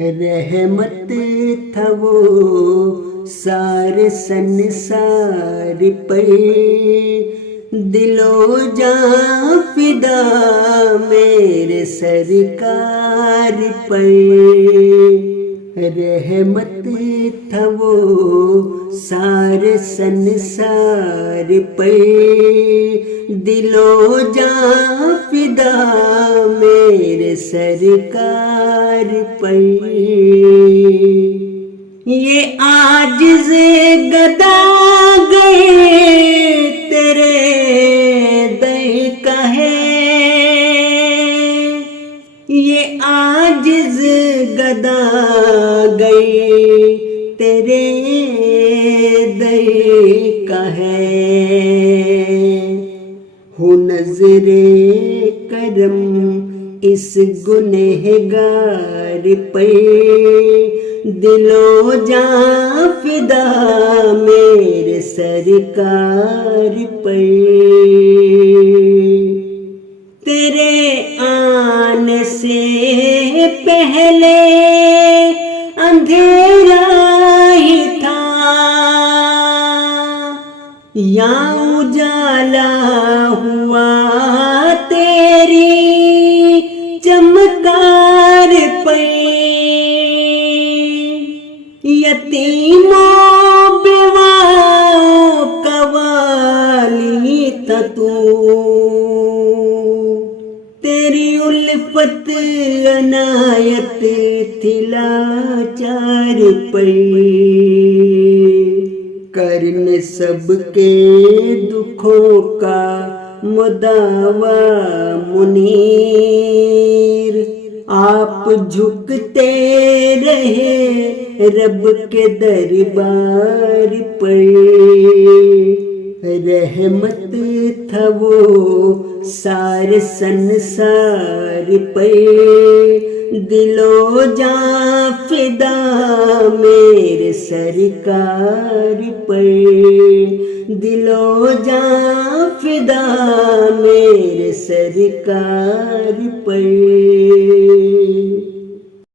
रहमत था वो सारे संसार पर, दिलो जां फिदा मेरे सरकार पर। रहमत था वो सारे संसार पर, दिलो जां फिदा मेरे सरकार पर। ये आजिज़ गदा गए तेरे दर का है, ये आजिज़ गदा गए तेरे दर का है। हो नज़रे करम इस गुनहगार पर, दिलो जां फिदा मेरे सरकार पर। तेरे आने से पहले अंधेरा ही था, या उजाला हुआ तेरी चमकार पर। यतीमों बेवाओं का वाली था तू, तेरी उल्फत अनायत थी लाचार पर। करने सबके दुखों का मुदावा मुनीर, आप झुकते रहे रब के दरबार पर। रहमत था वो सारे संसार पर, दिलो जां फिदा मेरे सरकार पर। दिलो जां फिदा मेरे सरकार पर।